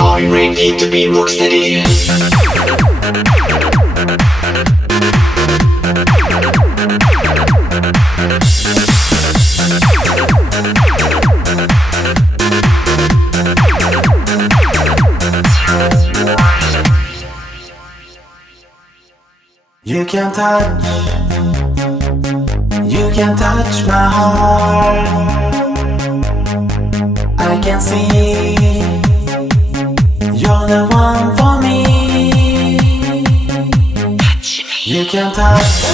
Are you ready to be rock steady? You can touch my heart. I can see you're the one for me. You can touch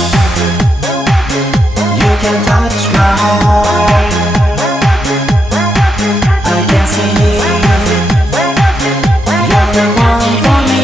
my heart. I can see you're the one for me.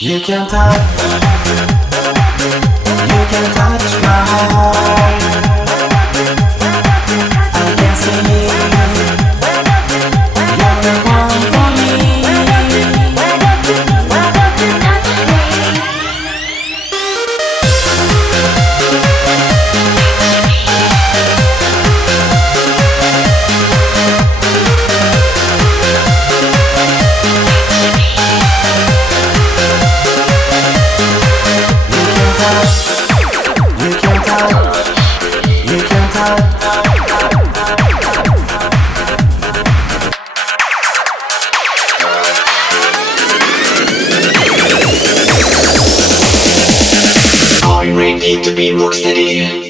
You can touch my heart. I can see you're the one for me. Are you ready to be rock steady?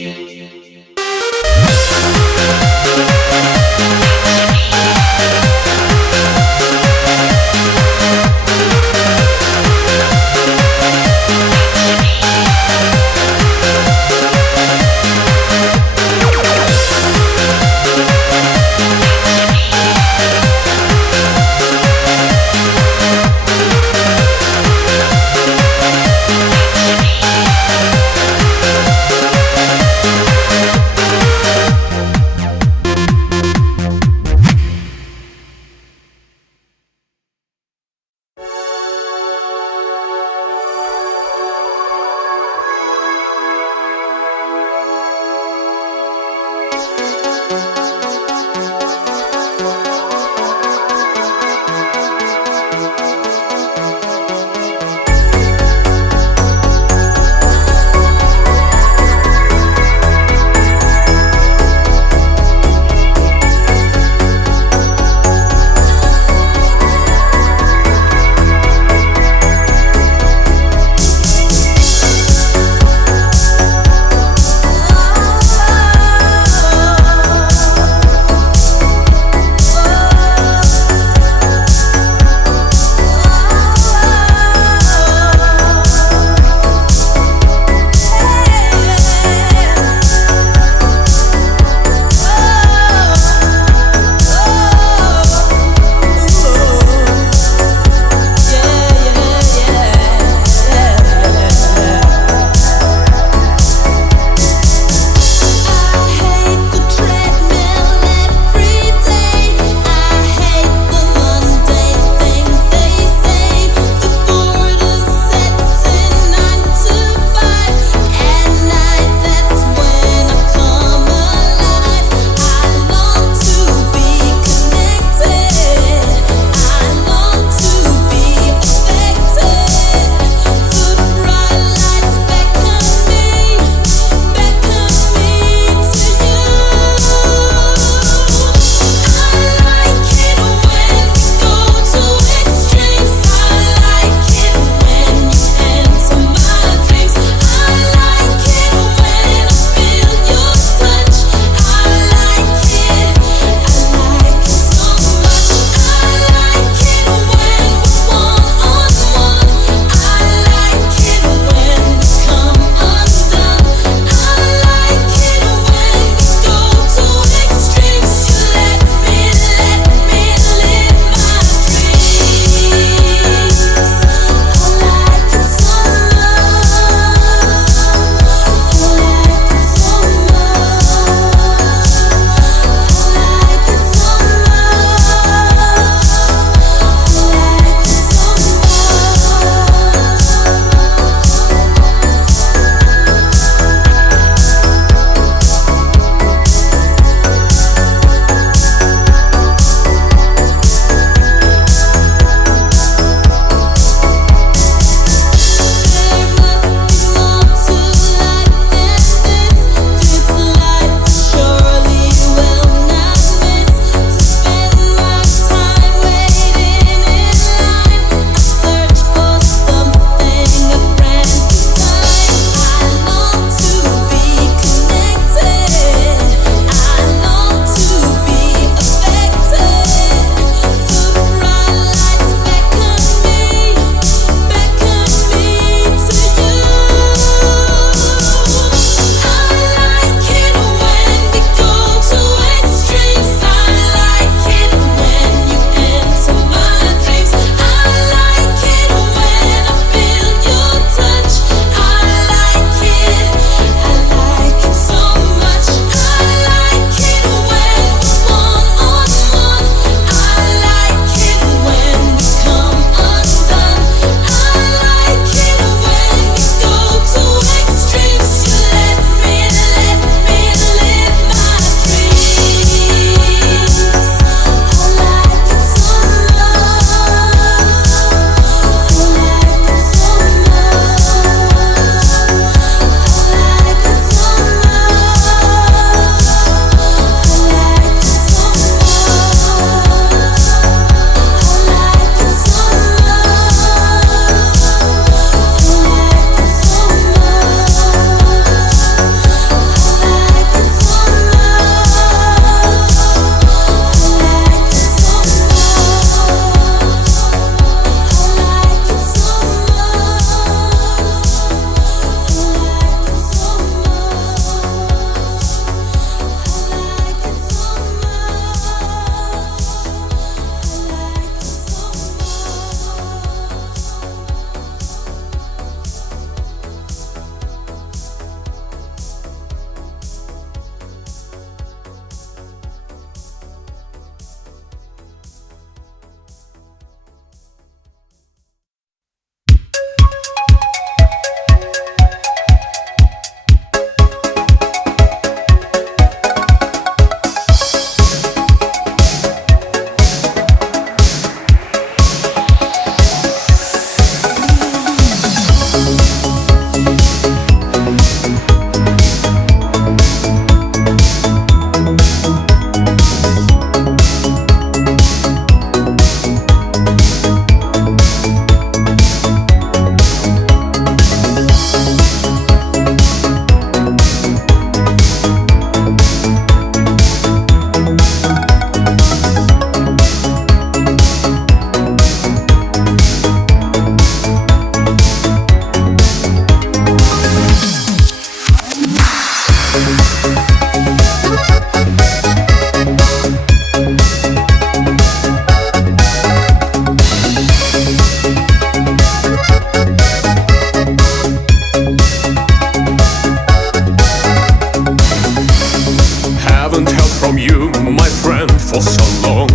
Haven't heard from you, my friend, for so long.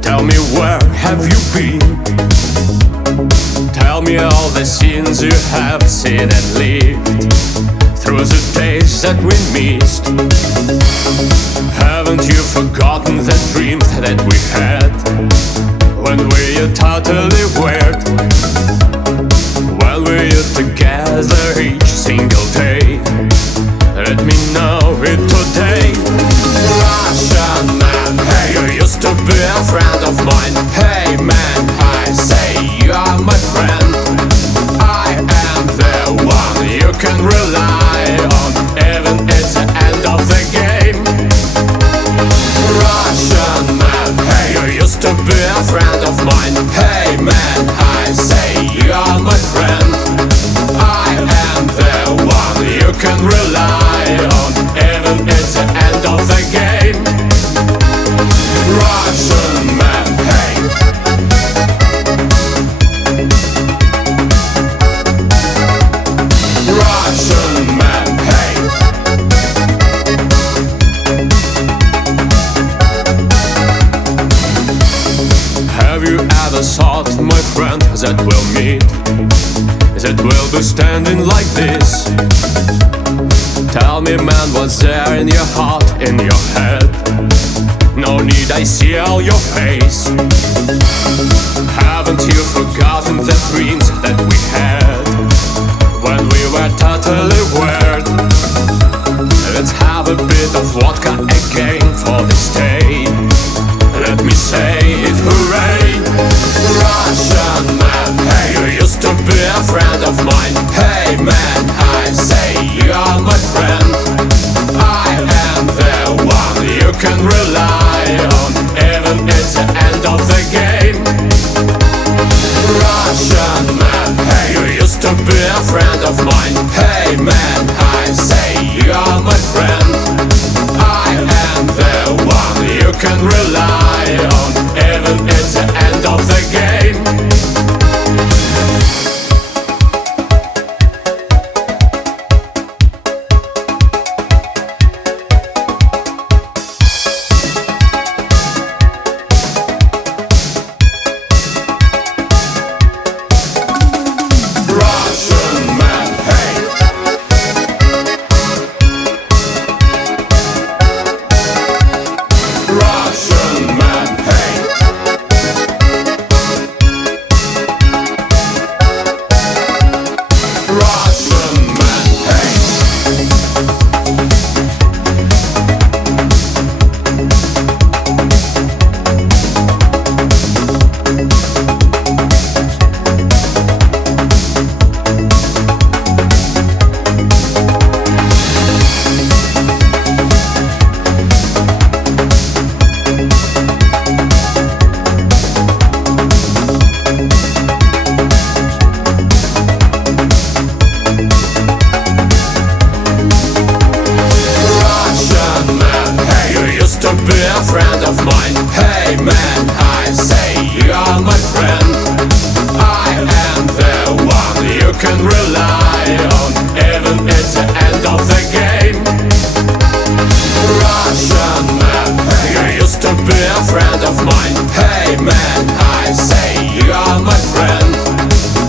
Tell me, where have you been? Tell me all the scenes you have seen and lived through the days that we missed. Haven't you forgotten the dreams that we had when we were totally weird? When we were together each single day. Let me know it today. Russian man, hey, you used to be a friend of mine. Hey man, I say you are my friend. I am the one you can rely on, even at the end of the game. Russian man, hey, you used to be a friend of mine. Hey man, I say you are my friend. I am the one you can rely on, even at the end of the game. Russian man, hey. Russian man, hey. Have you ever thought, my friend, that we'll meet, that we'll be standing like this? Tell me, man, what's there in your heart, in your head? No need, I see all your face. Haven't you forgotten the dreams that we had when we were totally weird? Let's have a bit of vodka again for this day. Let me say it, hooray! Russian man, hey, you used to be a friend of mine. Hey man, I say you are my friend. I am the one you can rely on, even at the end of the game. Russian man, hey, you used to be a friend of mine. Hey man, I say you are my friend. I am the one you can rely on, even at the end of the game. Russian man, hey. Russian man, hey. Russian man, hey. Russian man, hey, you used to be a friend of mine. Hey man, I say you are my friend. I am the one you can rely on, even at the end of the game. Russian man, hey, you used to be a friend of mine. Hey man, I say you are my friend.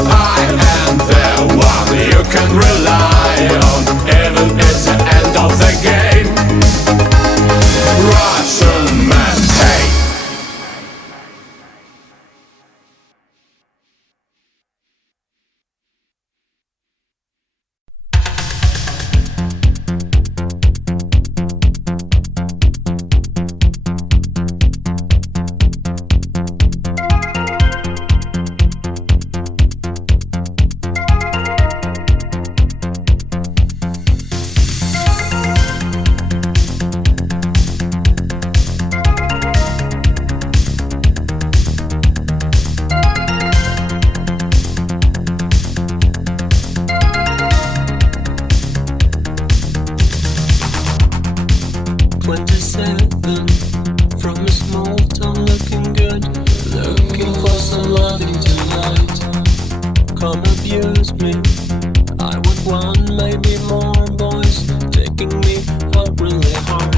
I am the one you can rely on, even at the end of the game. Russian man, hey. 27, from a small town looking good, looking for somebody tonight. Come abuse me, I would want maybe more boys taking me out really hard.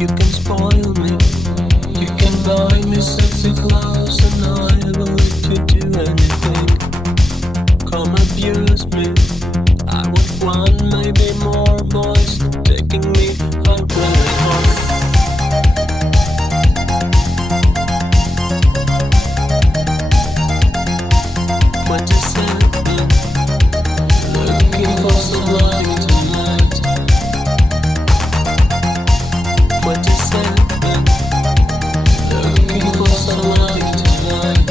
You can spoil me, you can buy me sexy clothes, and I will let you do anything. Come abuse me, I would want maybe more boys taking me out really hard. 27, looking for somebody tonight. 27, looking for somebody tonight.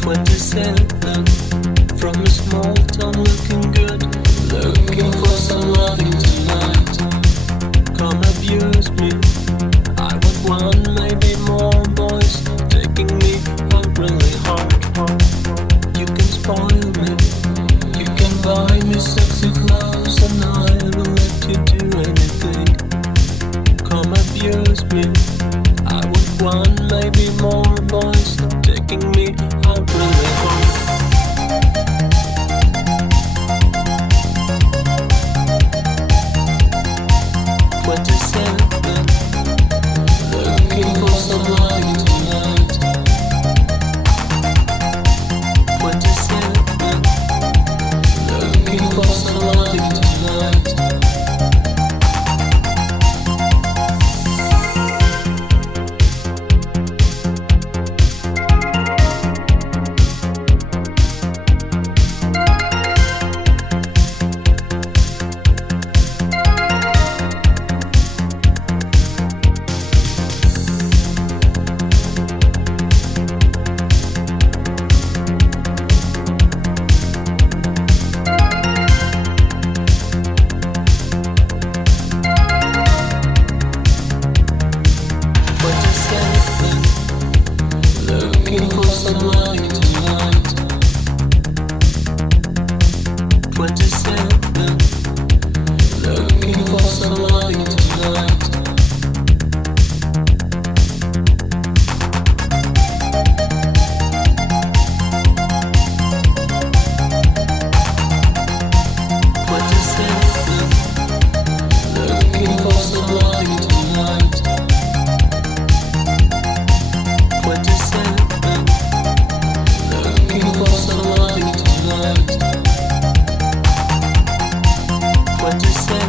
27, from a small town looking good, looking for somebody tonight. Come abuse me, I would want maybe more boys taking me out really hard. You can spoil me, you can buy me sexy clothes, and I will let you do anything. Come abuse me, I would want maybe more boys taking me out really hard. 27, looking for somebody tonight. 27, looking for somebody tonight. 27, looking for somebody tonight. 27, looking for somebody tonight. 27, looking for somebody tonight. 27, looking for somebody tonight. 27,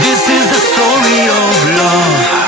This is the story of love.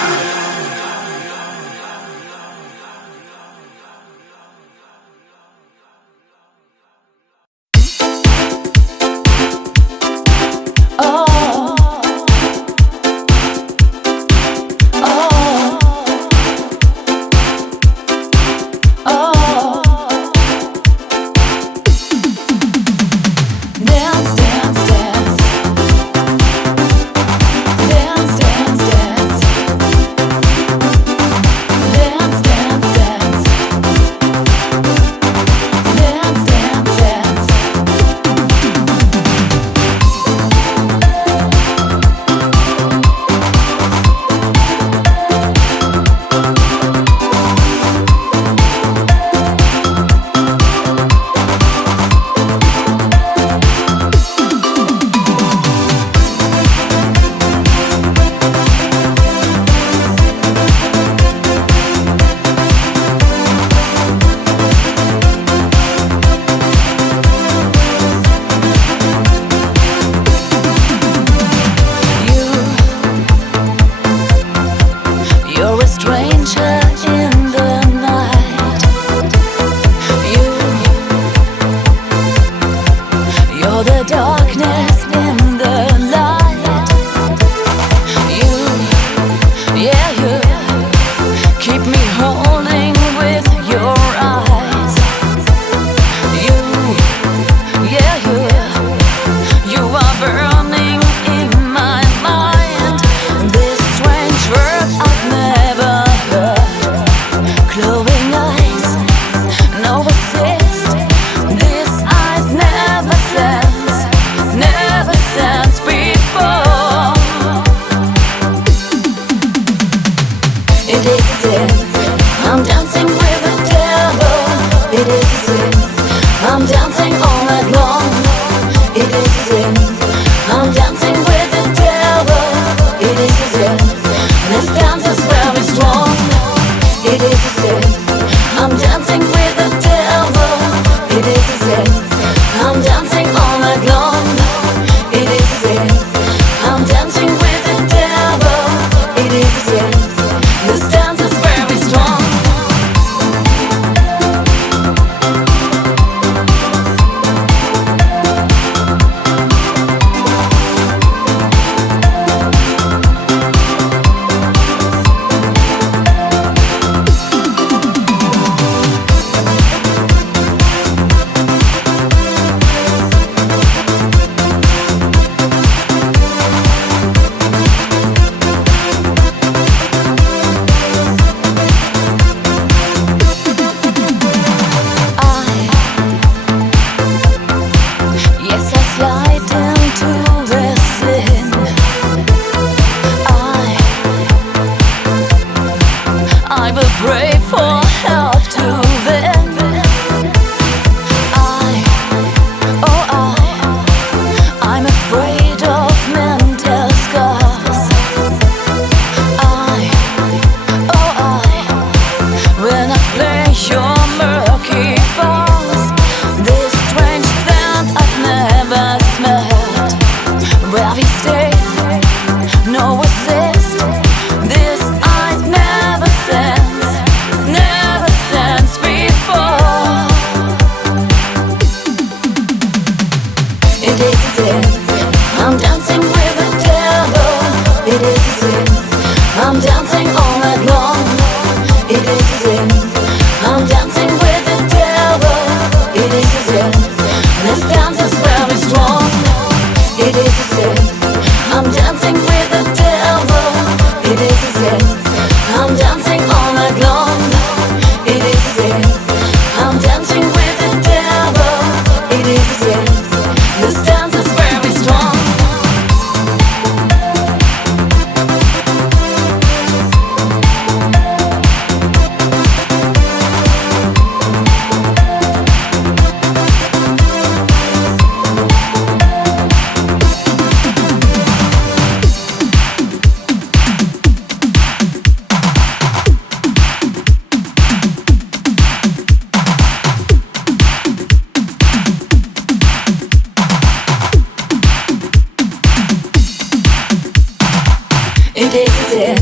It is a sin.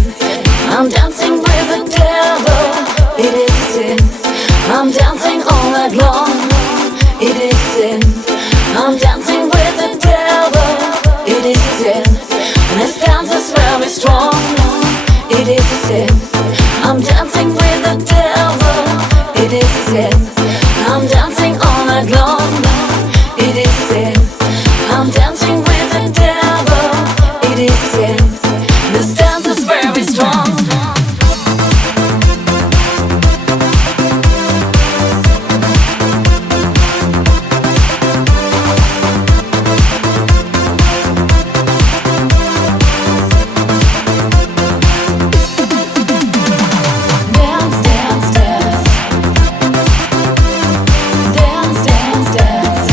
I'm dancing with the devil. It is a sin. I'm dancing all night long. It is a sin. I'm dancing with the devil. It is a sin. And this dance is very strong. It is a sin. I'm dancing with the devil. It is a sin. I'm dancing all night long. It is a sin. I'm dancing with the devil. It is a sin. This dance is very strong. Dance, dance, dance.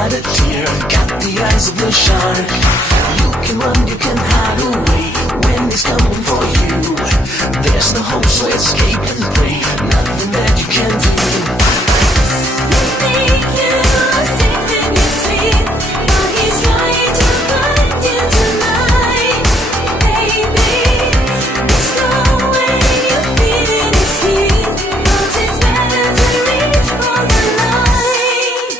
not a tear. Got the eyes of a shark. You can run, you can hide away when he's coming for you. There's no hope, so escape and pray. Nothing that you can do. You think you're safe in your sleep, but he's trying to find you tonight, baby. There's no way you're feeling his heat, 'cause it's better to reach for the light.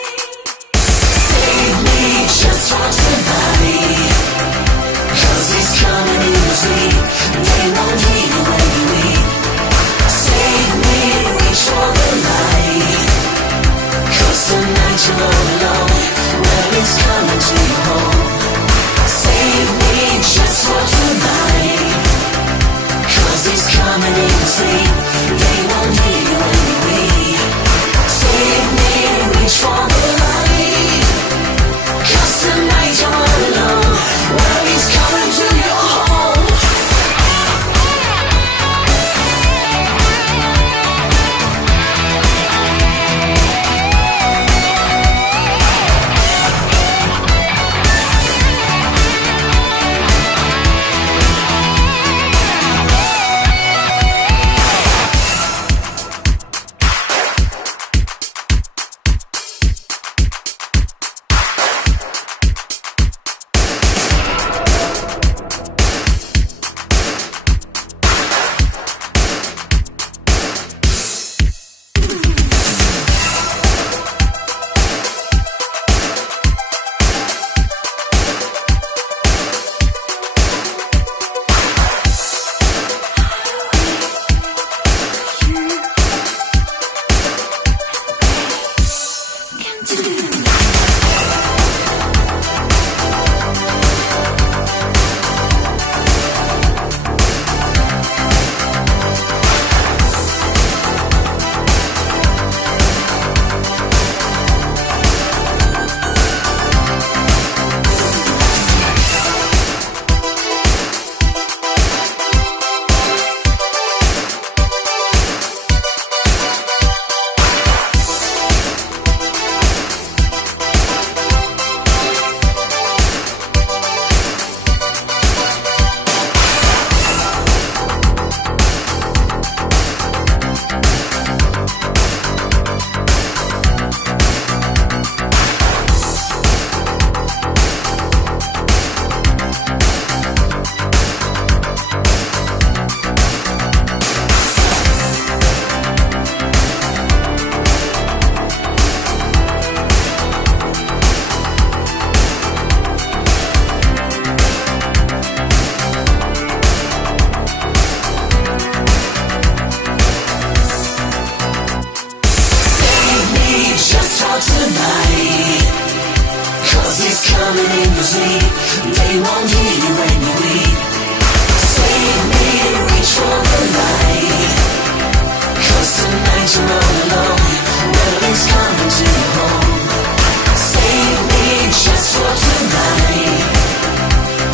Save me, just watch the body, 'cause he's coming in your sleep. They won't hear you when you weep. Save me, reach for the light, 'cause tonight you're all alone when he's coming to your home. Save me, just watch the body, 'cause he's coming in your sleep. They won't hear you when you weep. Save me, reach for the light, 'cause tonight you're all alone when he's coming to your home. Tonight, 'cause he's coming in your sleep. They won't hear you when you weep. Save me, reach for the light, 'cause tonight you're all alone when he's coming to your home. Save me just for tonight,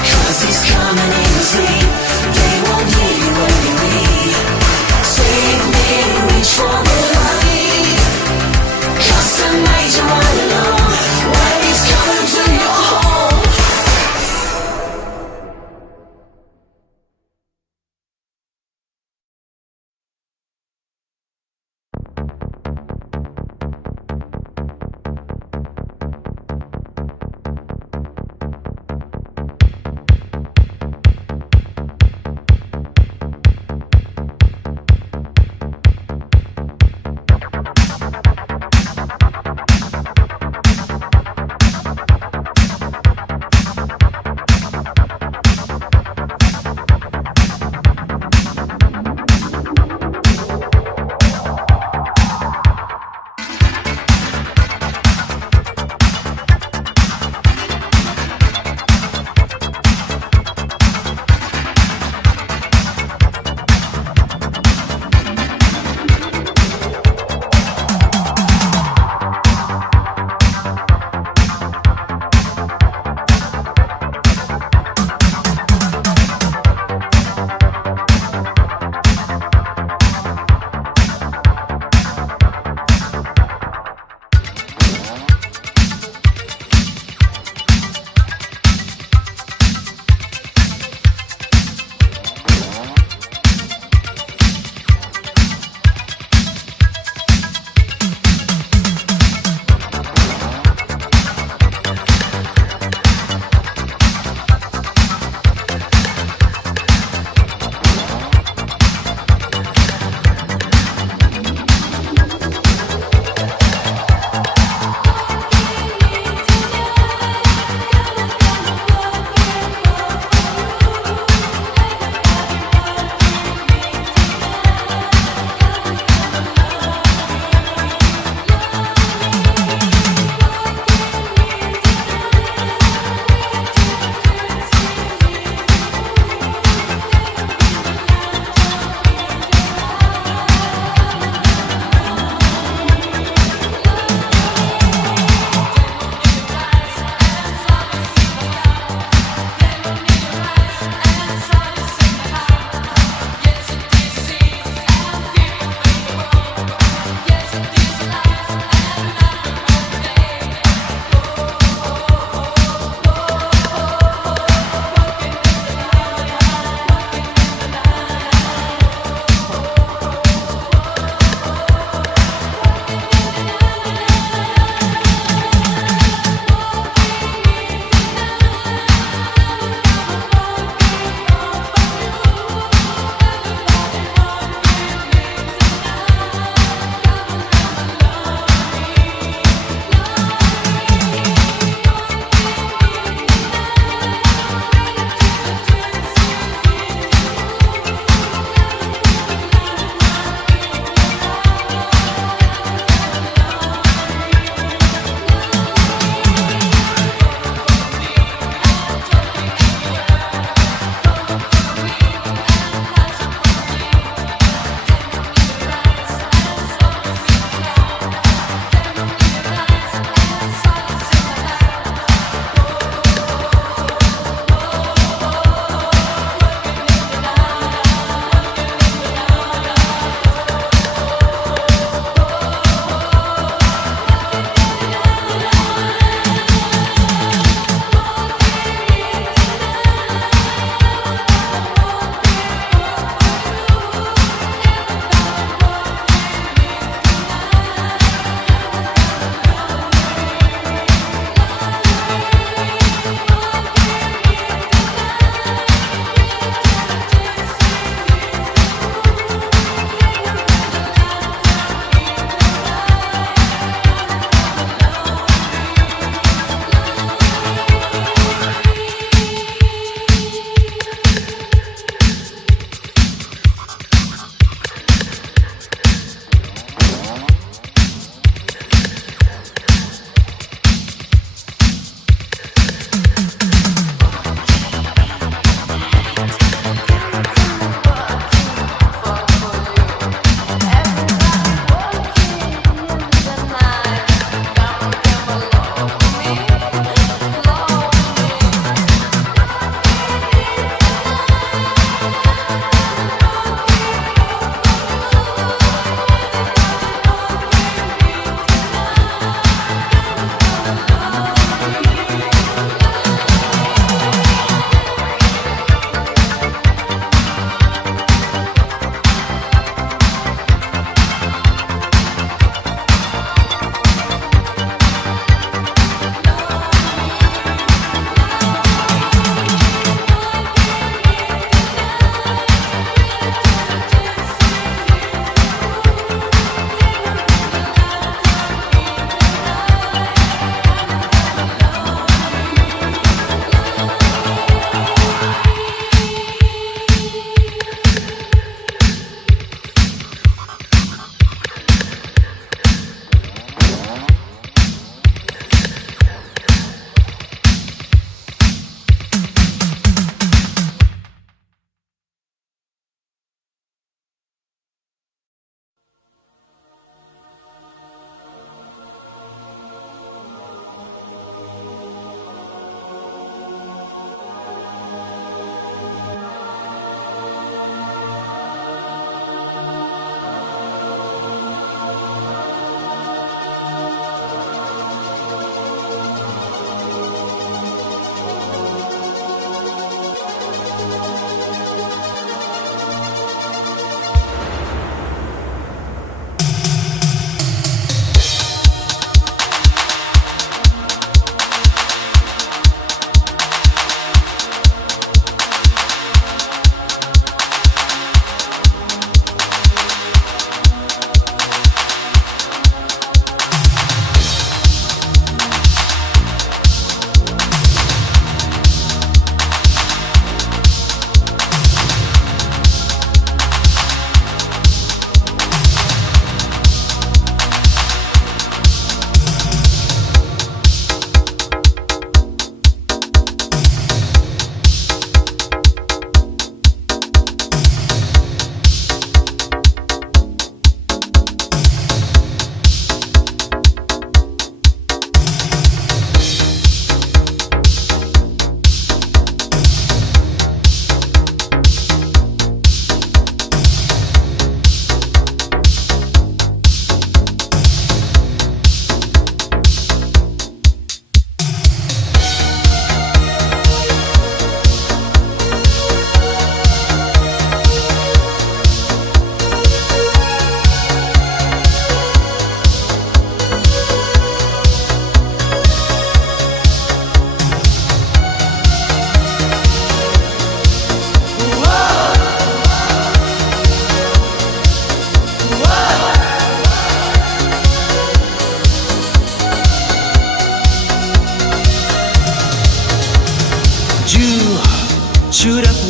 'cause he's coming in your sleep. They won't hear you when you weep. Save me, reach for the light, 'cause tonight you're all alone when he's coming to your home.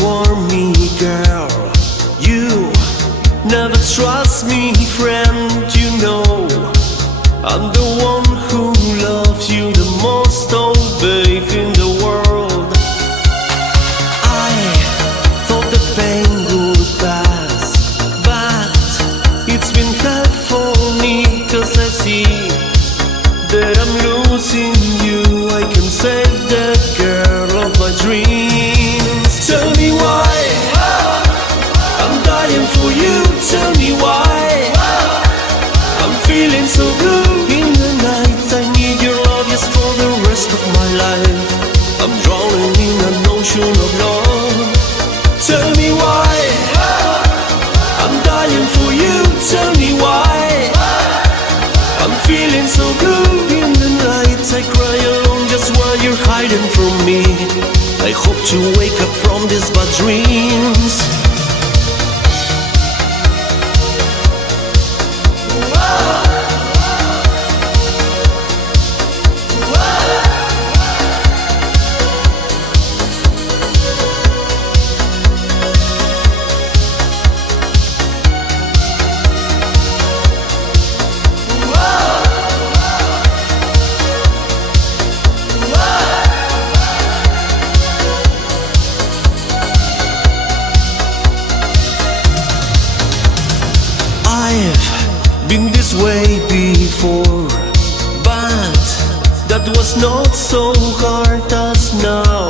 warn me, girl. You never trust me, friend. You know I'm the one who loves you the most, oh babe, in the world. I thought the pain would pass, but it's been hard for me, 'cause I see that I'm losing you. I can save the girl of my dreams. Tell me why I'm dying for you. Tell me why I'm feeling so blue in the night. I need your love just for the rest of my life. I'm drowning in an ocean of love. Tell me why I'm dying for you. Tell me why I'm feeling so blue in the night. I cry alone just while you're hiding from me. I hope to wake up from these bad dreams. I've been this way before, but that was not so hard as now.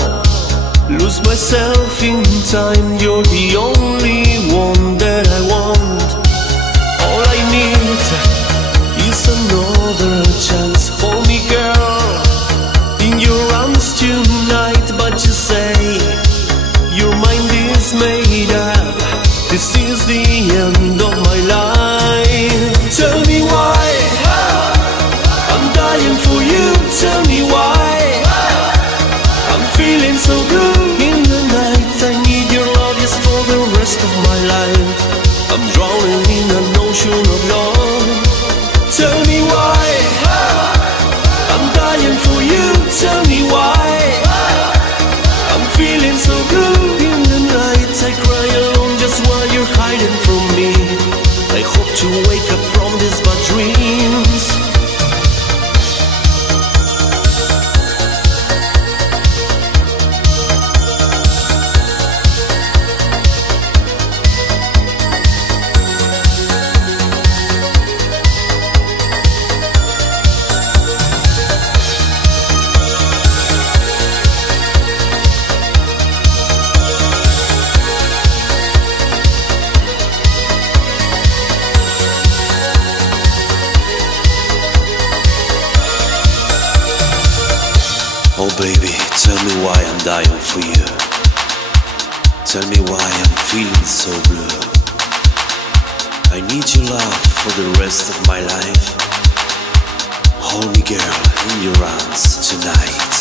Lose myself in time, you're the only one that I want. All I need is another chance. Hold me, girl, in your arms tonight. But you say your mind is made up. This is the end of my life. Tell me why I'm dying for you. Tell me why I'm feeling so blue in the night. I need your love just for the rest of my life. I'm drowning in an ocean of love. Tell me why I'm dying for you. Tell me why I'm feeling so blue in the night. I cry alone just while you're hiding from me. I hope to wake up from these bad dreams. Oh baby, tell me why I'm dying for you. Tell me why I'm feeling so blue. I need your love for the rest of my life. Hold me, girl, in your arms tonight.